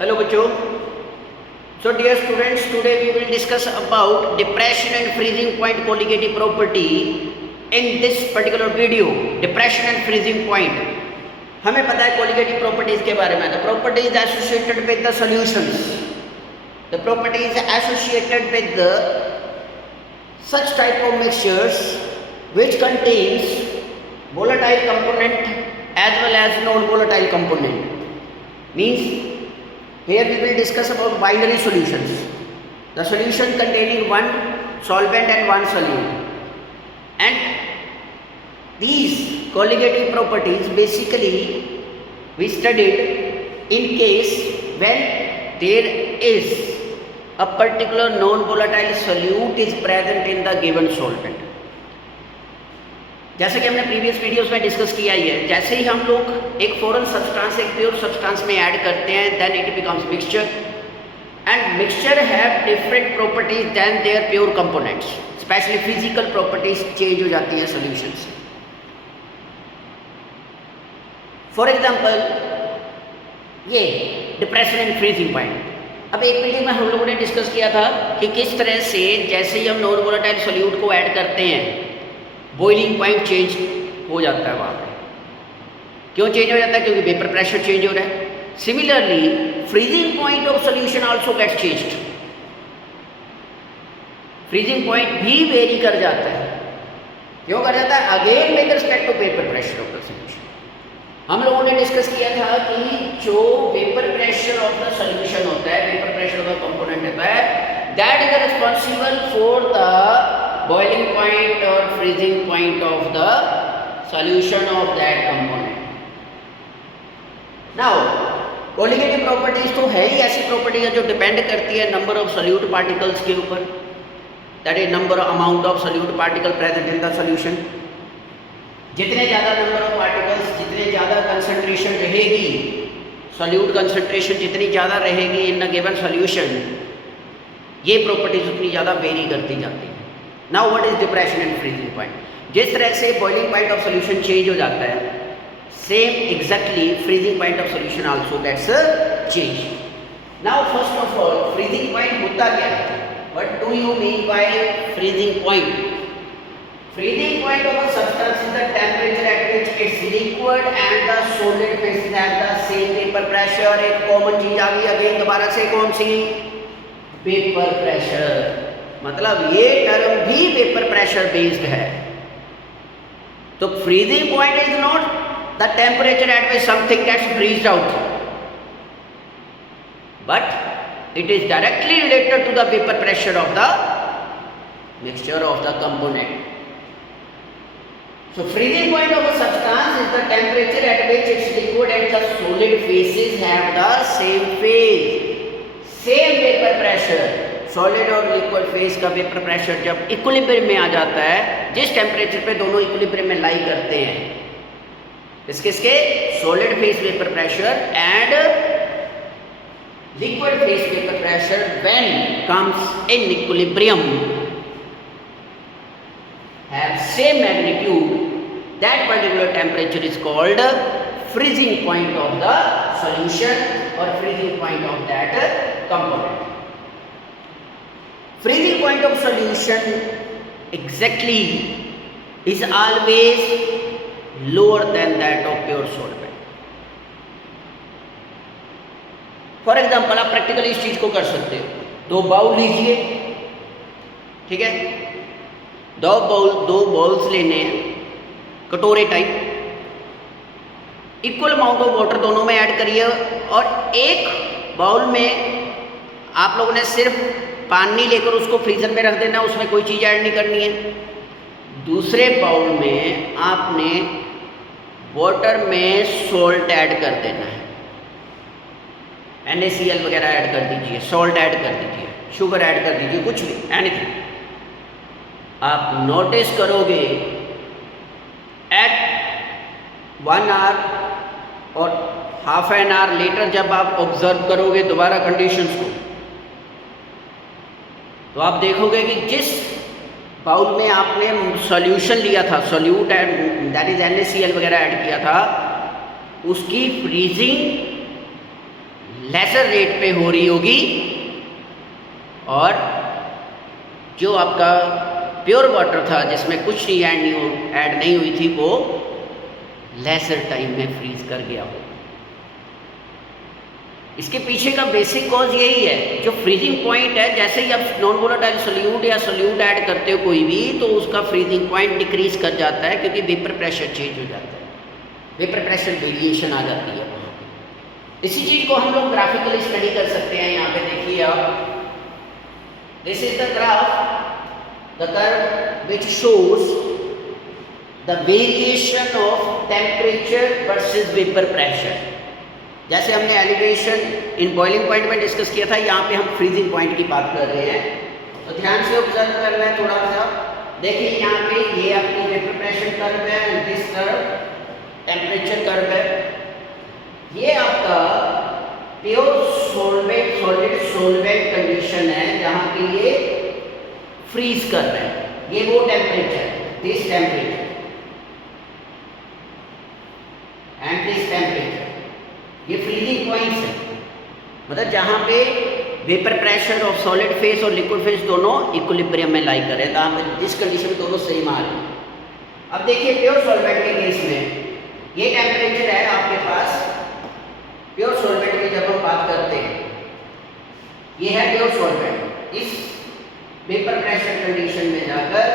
Hello बच्चों. So dear students, today we will discuss about depression and freezing point colligative property in this particular video. Depression and freezing point. हमें पता है colligative properties के बारे में. The property is associated with the solutions. The property is associated with the such type of mixtures which contains volatile component as well as non-volatile component. Means here we will discuss about binary solutions. The solution containing one solvent and one solute. And these colligative properties basically we studied in case when there is a particular non-volatile solute is present in the given solvent. जैसे कि हमने previous videos में discuss किया ही है, जैसे ही हम लोग एक फॉरेन सब्सटेंस एक प्योर सब्सटेंस में ऐड करते हैं, then it becomes mixture and mixture have different properties then their pure components. Especially physical properties change हो जाती हैं सॉल्यूशन से. फॉर एग्जांपल ये डिप्रेशन एंड फ्रीजिंग पॉइंट. अब एक वीडियो में हम लोगों ने डिस्कस किया था कि किस तरह से जैसे ही हम नॉन वोलेटाइल सॉल्यूट को ऐड करते हैं बॉइलिंग पॉइंट चेंज हो जाता है. वहाँ पे क्यों चेंज हो जाता है? क्योंकि वेपर प्रेशर चेंज हो रहा है. Similarly freezing point of solution also gets changed. Freezing point भी वेरी कर जाता है. क्यों कर जाता है? Again with respect to vapour pressure of the solution. हम लोगों ने डिस्कस किया था कि जो vapour pressure of the solution होता है, vapour pressure of the component होता है, that is responsible for the boiling point or freezing point of the solution of that component. Now colligative properties तो है ही ऐसी property है जो डिपेंड करती है नंबर ऑफ solute particles के ऊपर. that is number amount of solute particle present in the solution. जितने ज़्यादा नंबर ऑफ पार्टिकल्स, जितने ज़्यादा कंसंट्रेशन रहेगी, solute concentration जितनी ज़्यादा रहेगी इन अ गिवन solution, ये प्रॉपर्टीज उतनी ज़्यादा वेरी करती जाती है. Now what is depression and freezing point? जिस तरह से boiling point of solution change हो जाता है, same exactly freezing point of solution also gets changed. Now first of all freezing point होता क्या है? What do you mean by freezing point? Freezing point of a substance is the temperature at which its liquid and the solid phases have the same vapor pressure. एक common चीज आ गई again दोबारा से, कौन सी? Vapor pressure. मतलब ये term भी vapour pressure based है. तो freezing point is not the temperature at which something gets freezed out, but it is directly related to the vapour pressure of the mixture of the component. So freezing point of a substance is the temperature at which its liquid and the solid phases have the same phase, same vapor pressure. Solid और liquid phase का vapour pressure जब equilibrium में आ जाता है, जिस temperature पे दोनों equilibrium में लाई करते हैं, किसके? Solid phase vapour pressure and liquid phase vapour pressure when comes in equilibrium have same magnitude, that particular temperature is called freezing point of the solution और freezing point of that component. Freezing point of solution exactly is always lower than that of pure solvent. For example, आप practically इस चीज को कर सकते हो. दो bowl लीजिए, ठीक है? दो बाउल्स लेने हैं, कटोरे type. Equal amount of water दोनों में ऐड करिए और एक बाउल में आप लोगों ने सिर्फ पानी लेकर उसको फ्रीजर में रख देना, उसमें कोई चीज़ ऐड नहीं करनी है. दूसरे बाउल में आपने वाटर में सॉल्ट ऐड कर देना है, NaCl वगैरह ऐड कर दीजिए, सॉल्ट ऐड कर दीजिए, शुगर ऐड कर दीजिए, कुछ भी, एनीथिंग. आप नोटिस करोगे एट 1 आवर और हाफ एन आवर लेटर जब आप ऑब्जर्व करोगे दोबारा कंडीशंस को, तो आप देखोगे कि जिस बाउल में आपने सॉल्यूशन लिया था, solute and that is NaCl वगैरह ऐड किया था, उसकी फ्रीजिंग लेसर रेट पे हो रही होगी और जो आपका प्योर वाटर था जिसमें कुछ नहीं ऐड नहीं हुई थी वो लेसर टाइम में फ्रीज कर गया हो। इसके पीछे का बेसिक कॉज यही है, जो फ्रीजिंग पॉइंट है, जैसे ही आप नॉन वोलेटाइल सोल्यूट या सोल्यूट ऐड करते हो कोई भी, तो उसका फ्रीजिंग पॉइंट डिक्रीज कर जाता है क्योंकि वेपर प्रेशर चेंज हो जाता है, वेपर प्रेशर वेरिएशन आ जाती है वहाँ। इसी चीज़ को हम लोग ग्राफिकली स्टडी कर सकते हैं। यहाँ पे देखिए आप, this is the graph, the curve which shows the variation of temperature versus vapour pressure. जैसे हमने एलिवेशन इन बॉइलिंग पॉइंट में डिस्कस किया था, यहाँ पे हम फ्रीजिंग पॉइंट की बात कर रहे हैं, तो ध्यान से ऑब्जर्व करना है थोड़ा सा। देखिए यहाँ पे ये आपकी वेपर प्रेशर कर्व है, दिस कर्व टेम्परेचर कर्व है। ये आपका pure solvent solid solvent condition है जहाँ पे ये फ्रीज कर रहे हैं, ये वो temperature, this temperature and this temperature, ये फ्रीजिंग पॉइंट्स है, मतलब जहाँ पे vapour pressure of solid phase और लिक्विड फेस दोनों इक्विलिब्रियम में लाई करें, जहाँ पे जिस कंडीशन में दोनों सेम आ रहे हैं। अब देखिए प्योर सॉल्वेंट के केस में ये टेम्परेचर है आपके पास, प्योर सॉल्वेंट की जब हम बात करते हैं, ये है प्योर सॉल्वेंट। इस वेपर प्रेशर कंडीशन में जाकर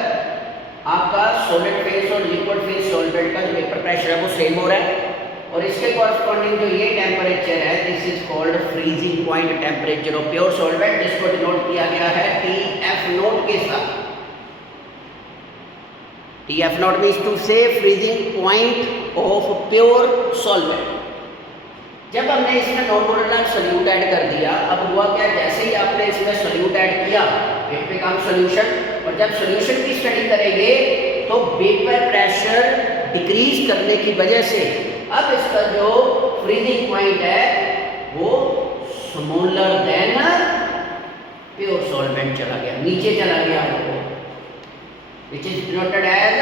आपका सॉलिड फेस और लिक्विड फेस सॉल्वेंट का जो वेपर प्रेशर है वो सेम हो रहा है, और इसके कॉरस्पॉन्डिंग जो ये टेम्परेचर है, this is called freezing point temperature of pure solvent, जिसको डिनोट किया गया है TF नोट के साथ। TF नोट मीन्स टू से freezing point of pure solvent. जब हमने इसमें नॉन वोलेटाइल सोल्यूट ऐड कर दिया, अब हुआ क्या, जैसे ही आपने इसमें सोल्यूट ऐड किया इट बिकम सॉल्यूशन, और जब सॉल्यूशन की स्टडी करेंगे तो वेपर प्रेशर डिक्रीज करने की वजह से अब इसका जो फ्रीजिंग पॉइंट है वो स्मॉलर देन प्योर सॉल्वेंट चला गया, नीचे चला गया वो, which is denoted as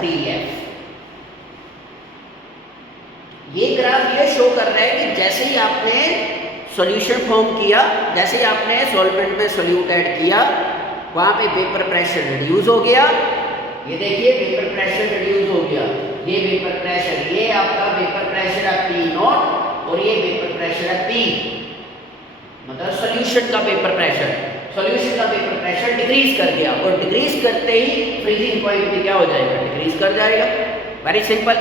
TF। ये ग्राफ ये शो कर रहा है कि जैसे ही आपने सॉल्यूशन फॉर्म किया, जैसे ही आपने सॉल्वेंट में सोल्यूट ऐड किया, वहाँ पे वेपर प्रेशर रिड्यूस हो गया। ये देखिए वेपर प्रेशर रिड्यूस हो गया, ये वेपर प्रेशर, ये आपका वेपर प्रेशर है P नॉट और ये वेपर प्रेशर है P, मतलब सॉल्यूशन का वेपर प्रेशर, सॉल्यूशन का वेपर प्रेशर डिक्रीज कर गया, और डिक्रीज करते ही फ्रीजिंग पॉइंट भी क्या हो जाएगा, डिक्रीज कर जाएगा। Very simple.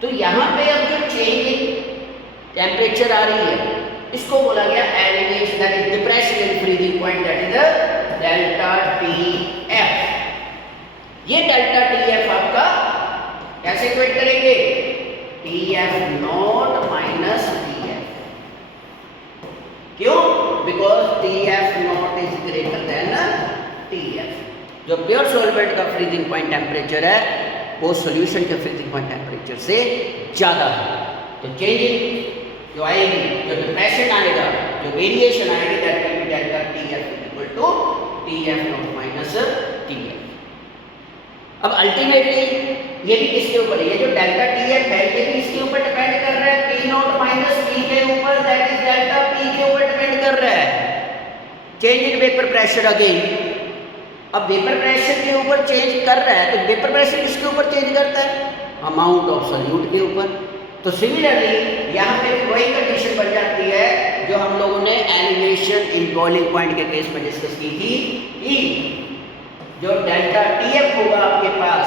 तो यहाँ पे अब जो चेंज इन टेम्परेचर आ रही है, इसको बोला गया elevation, that is depression in freezing point, that is the delta TF। ये डेल्टा TF आपका कैसे इक्वेट करेंगे, TF नॉट माइनस TF। क्यों, because TF not is greater than TF। जो प्योर सॉल्वेंट का फ्रीजिंग पॉइंट टेम्परेचर है वो solution के फ्रीजिंग पॉइंट टेम्परेचर से ज़्यादा है, तो चेंज जो आएगी, जो डिप्रेशन आएगा, जो वेरिएशन आएगी, that will be delta TF equal to TF naught minus TF। अब अल्टीमेटली ये भी किसके ऊपर है, ये जो डेल्टा TF है ये भी इसके ऊपर डिपेंड कर रहा है, P नॉट माइनस P के ऊपर, दैट इज डेल्टा P के ऊपर डिपेंड कर रहा है। Change in vapour pressure again, अब वेपर प्रेशर के ऊपर चेंज कर रहा है, तो वेपर प्रेशर किसके ऊपर चेंज करता है, अमाउंट ऑफ सोल्यूट के ऊपर। तो सिमिलरली यहाँ पे वही कंडीशन बन जाती है जो हम लोगों ने एलिवेशन इन बॉइलिंग पॉइंट के केस में डिस्कस की थी, कि जो डेल्टा TF होगा आपके पास,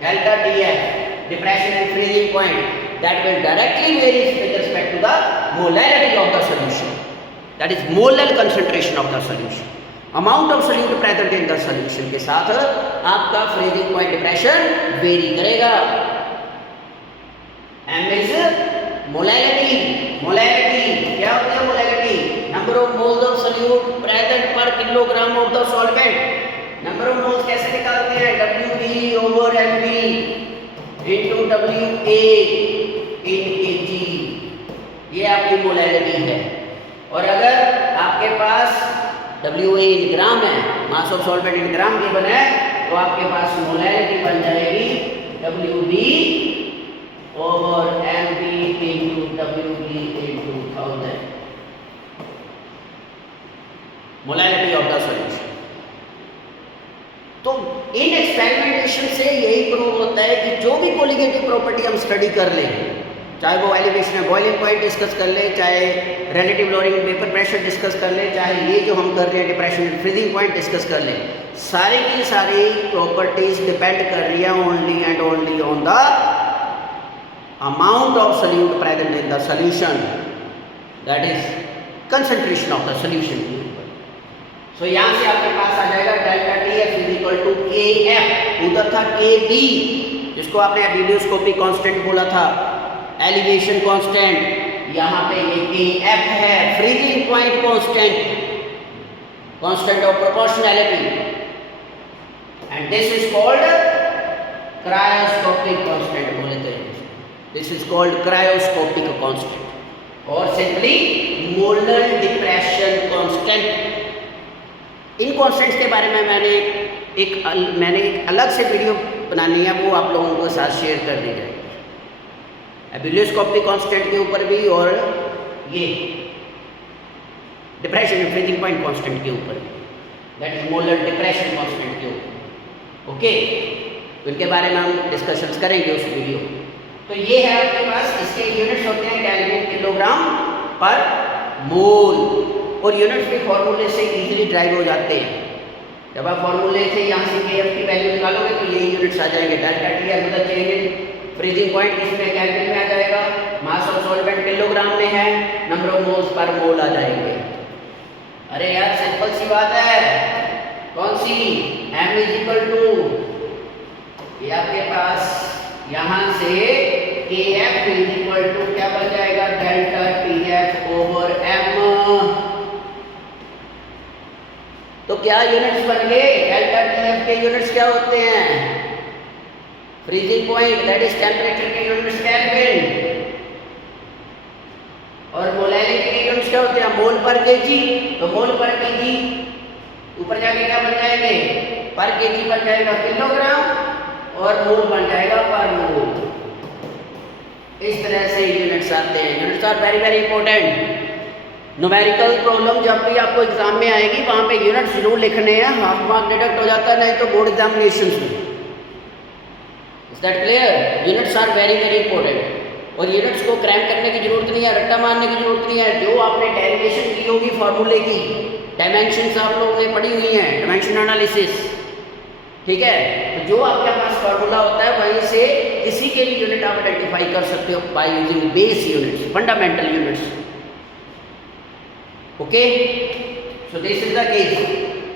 delta TF depression in freezing point, that will directly vary with respect to the molarity of the solution, that is molal concentration of the solution, amount of solute present in the solution के साथ आपका freezing point depression vary करेगा। M is molarity, molarity क्या होता है, molarity number of moles of solute present per kilogram of the solvent. Number of moles कैसे निकालते हैं, WB over MB into WA in kg, ये आपकी मोलैरिटी है। और अगर आपके पास WA इन ग्राम है, मास ऑफ सॉल्वेंट इन ग्राम की बने, तो आपके पास मोलैरिटी बन जाएगी WB over MB into WB molality of the solution. तो इन एक्सपेरिमेंटेशन से यही प्रूव होता है कि जो भी कोलिगेटिव प्रॉपर्टी हम स्टडी कर लें, चाहे वो एलिवेशन है बॉइलिंग पॉइंट डिस्कस कर ले, चाहे relative lowering vapour pressure discuss कर ले, चाहे ये जो हम कर रहे हैं depression and freezing point discuss कर ले, सारी की सारी प्रॉपर्टीज डिपेंड कर रही है only and only on the amount of solute present in the solution, that is concentration of the solution. So यहाँ से आपके पास आ जाएगा delta T F is equal to K F, उधर था के बी जिसको आपने वीडियोस्कोपिक कांस्टेंट बोला था, एलिवेशन कांस्टेंट, यहाँ पे ये के एफ है, freezing point constant, constant of proportionality, and this is called cryoscopic constant बोले थे, this is called cryoscopic constant और सिंपली मोलर डिप्रेशन कांस्टेंट। इन कांस्टेंट्स के बारे में मैंने एक अलग से वीडियो बनानी है, वो आप लोगों के साथ शेयर कर दी जाएगी, एबिलियोस्कोपिक कांस्टेंट के ऊपर भी और ये depression and freezing point constant के ऊपर भी, that is molar depression constant के ऊपर। ओके, तो इनके बारे में हम डिस्कशंस करेंगे उस वीडियो। तो ये है आपके पास, इसके यूनिट्स होते हैं केल्विन, किलोग्राम पर मोल, और यूनिट्स भी फॉर्मूले से इजीली ड्राइव हो जाते हैं। जब आप फॉर्मूले से यहाँ से के एफ की वैल्यू निकालोगे तो यही यूनिट्स आ जाएंगे, डेल्टा टी एफ मतलब चेंज इन फ्रीजिंग पॉइंट इसमें केल्विन में आ जाएगा, मास ऑफ सॉल्वेंट किलोग्राम में है, नंबर ऑफ मोल्स पर मोल आ जाएंगे। अरे यार सिंपल सी बात है, कौन सी, m इज इक्वल टू, ये आपके पास यहाँ से के एफ इज इक्वल टू क्या बन जाएगा, delta T F over m। तो क्या यूनिट्स बन गए, डेल्टा टी एफ के यूनिट्स क्या होते हैं, freezing point that is temperature के यूनिट्स केल्विन, और मोलैलिटी के यूनिट्स क्या होते हैं, मोल पर केजी, तो मोल पर केजी ऊपर जाके क्या बन जाएंगे, पर केजी बन जाएगा किलोग्राम, और मोल बन जाएगा पर मोल। इस तरह से यूनिट्स आते हैं। Units are very very important. Numerical problem जब भी आपको एग्जाम में आएगी वहाँ पे यूनिट्स जरूर लिखने हैं, हाफ मार्क डिडक्ट हो जाता है नहीं तो बोर्ड एग्जामिनेशन में। Is that clear? Units are very very important, और यूनिट्स को क्रैम करने की जरूरत नहीं है, रट्टा मारने की जरूरत नहीं है। जो आपने डेरिवेशन की होगी फार्मूले की, डायमेंशंस आप लोगों ने पढ़ी हुई हैं, डायमेंशन एनालिसिस, ठीक है, तो जो आपके पास फार्मूला होता है वहीं से किसी के भी यूनिट आप आइडेंटिफाई कर सकते हो by using base units, fundamental units. Okay, so this is the case,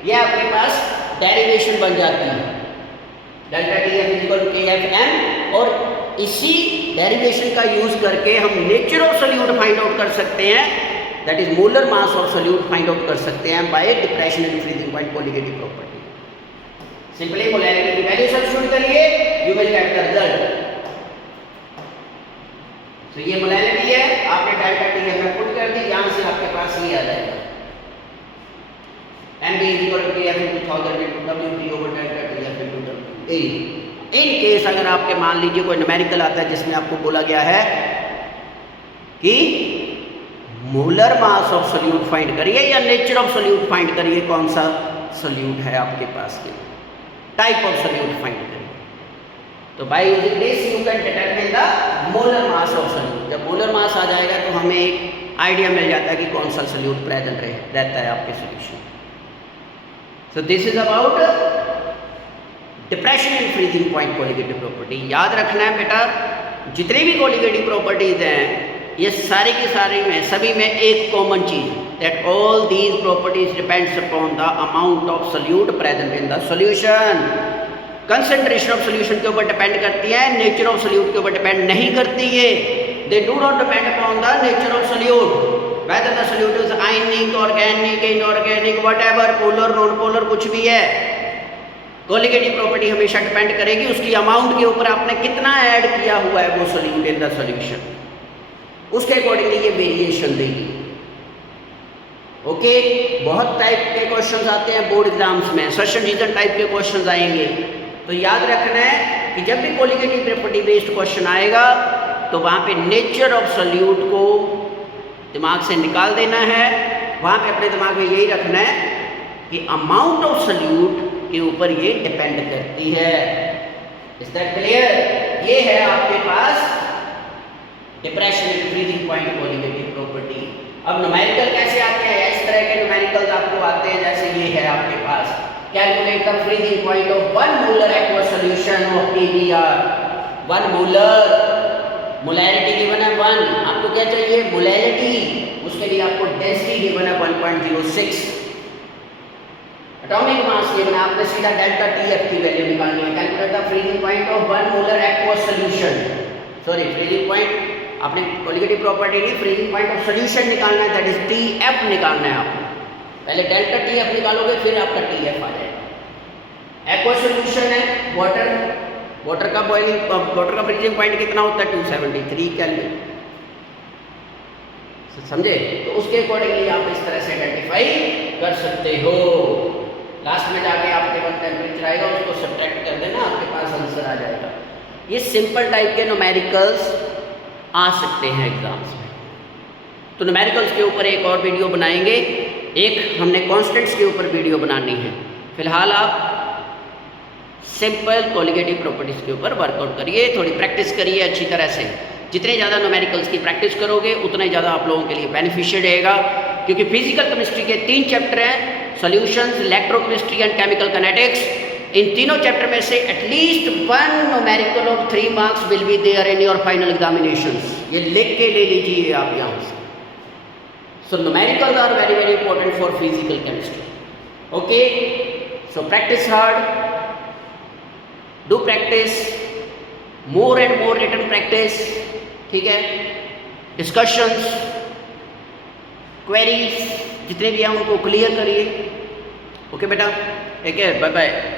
ये आपके पास डेरिवेशन बन जाती है, delta T F equal to K F M, और इसी डेरिवेशन का यूज करके हम nature of solute find out कर सकते हैं, that is molar mass of solute find out कर सकते हैं by depression and freezing point colligative property. Simply molarity की वैल्यू सब्स्टिट्यूट करिए, you will get the result. तो ये मोलैरिटी है, आपने डेल्टा टी एफ में पुट कर दी, यहां से आपके पास ये आ जाएगा MB is equal to KF into 1000 into WP over delta TF into WA। In case अगर आपके मान लीजिए कोई न्यूमेरिकल आता है जिसमें आपको बोला गया है कि molar mass of solute find करिए या नेचर ऑफ सोल्यूट फाइंड करिए, कौन सा सोल्यूट है आपके पास के, टाइप ऑफ सोल्यूट फाइंड करिए, तो by using this you can determine the molar mass of solute. जब मोलर मास आ जाएगा तो हमें एक आइडिया मिल जाता है कि कौन सा सोल्यूट प्रेजेंट रहता है आपके solution. So this is about depression and freezing point colligative property. याद रखना है बेटा, जितनी भी कोलिगेटिव प्रॉपर्टीज हैं ये सारी की सारी में सभी में एक कॉमन चीज, that all these properties depends upon the amount of solute present in the solution. Concentration of solution के ऊपर डिपेंड करती है, नेचर ऑफ सोल्यूट के ऊपर डिपेंड नहीं करती है। They do not depend upon the nature of solute, whether the solute is ionic, organic, inorganic, whatever, polar, non polar, कुछ भी है। कोलिगेटिव प्रॉपर्टी हमेशा डिपेंड करेगी उसकी अमाउंट के ऊपर, आपने कितना ऐड किया हुआ है वो सोल्यूट इन द सॉल्यूशन, उसके अकॉर्डिंगली ये वेरिएशन देगी। ओके, बहुत टाइप के क्वेश्चंस आते हैं बोर्ड एग्जाम्स में, सेशन रीजन टाइप के क्वेश्चंस आएंगे, तो याद रखना है कि जब भी कोलिगेटिव प्रॉपर्टी बेस्ड क्वेश्चन आएगा तो वहाँ पे नेचर ऑफ सोल्यूट को दिमाग से निकाल देना है, वहाँ पे अपने दिमाग में यही रखना है कि अमाउंट ऑफ सल्यूट के ऊपर ये डिपेंड करती है। Is that clear? ये है आपके पास depression and freezing point colligative property. अब न्यूमेरिकल कैसे आते हैं? इस तरह के न्यूमेरिकल्स आपको आते हैं, जैसे ये है आपके पास, calculate the freezing point of 1 molar aqua solution of PBr। 1 molar, molarity given है 1, आपको क्या चाहिए? मोलैरिटी, उसके लिए आपको डेंसिटी गिवन है 1.06, एटॉमिक मास गिवन है, आपने सीधा डेल्टा TF की वैल्यू निकालनी है। Calculate the freezing point of 1 molar aqua solution, sorry freezing point, आपने कोलिगेटिव प्रॉपर्टी नहीं, फ्रीजिंग पॉइंट ऑफ सॉल्यूशन निकालना है, दैट इज TF निकालना है आपको। पहले डेल्टा TF निकालोगे फिर आपका TF आ जाएगा। एक्वा सॉल्यूशन है वाटर, वाटर का बॉइलिंग, वाटर का फ्रीजिंग पॉइंट कितना होता है? 273 केल्विन, समझे? तो उसके अकॉर्डिंगली आप इस तरह से आइडेंटिफाई कर सकते हो। लास्ट में जाके आपके पास टेम्परेचर आएगा, उसको सब्ट्रैक्ट कर देना, आपके पास आंसर आ जाएगा। ये सिंपल टाइप के न्यूमेरिकल्स आ सकते हैं एग्जाम्स में। तो न्यूमेरिकल्स के ऊपर एक और वीडियो बनाएंगे, एक हमने कॉन्स्टेंट्स के ऊपर वीडियो बनानी है। फिलहाल आप सिंपल कोलिगेटिव प्रॉपर्टीज के ऊपर वर्कआउट करिए, थोड़ी प्रैक्टिस करिए अच्छी तरह से। जितने ज़्यादा न्यूमेरिकल्स की प्रैक्टिस करोगे उतना ही ज़्यादा आप लोगों के लिए बेनिफिशियल रहेगा, क्योंकि फिजिकल केमिस्ट्री के 3 चैप्टर हैं, solutions, electrochemistry and chemical kinetics. इन तीनों चैप्टर में से at least 1 numerical of 3 marks will be there in your final examinations. ये लिख के ले लीजिए आप यहाँ से। So numericals are very very important for physical chemistry. Okay, so practice hard, do practice, more and more written practice, ठीक है? डिस्कशंस, क्वेरीज जितने भी हैं उनको क्लियर करिए। ओके बेटा, ठीक है, बाय बाय।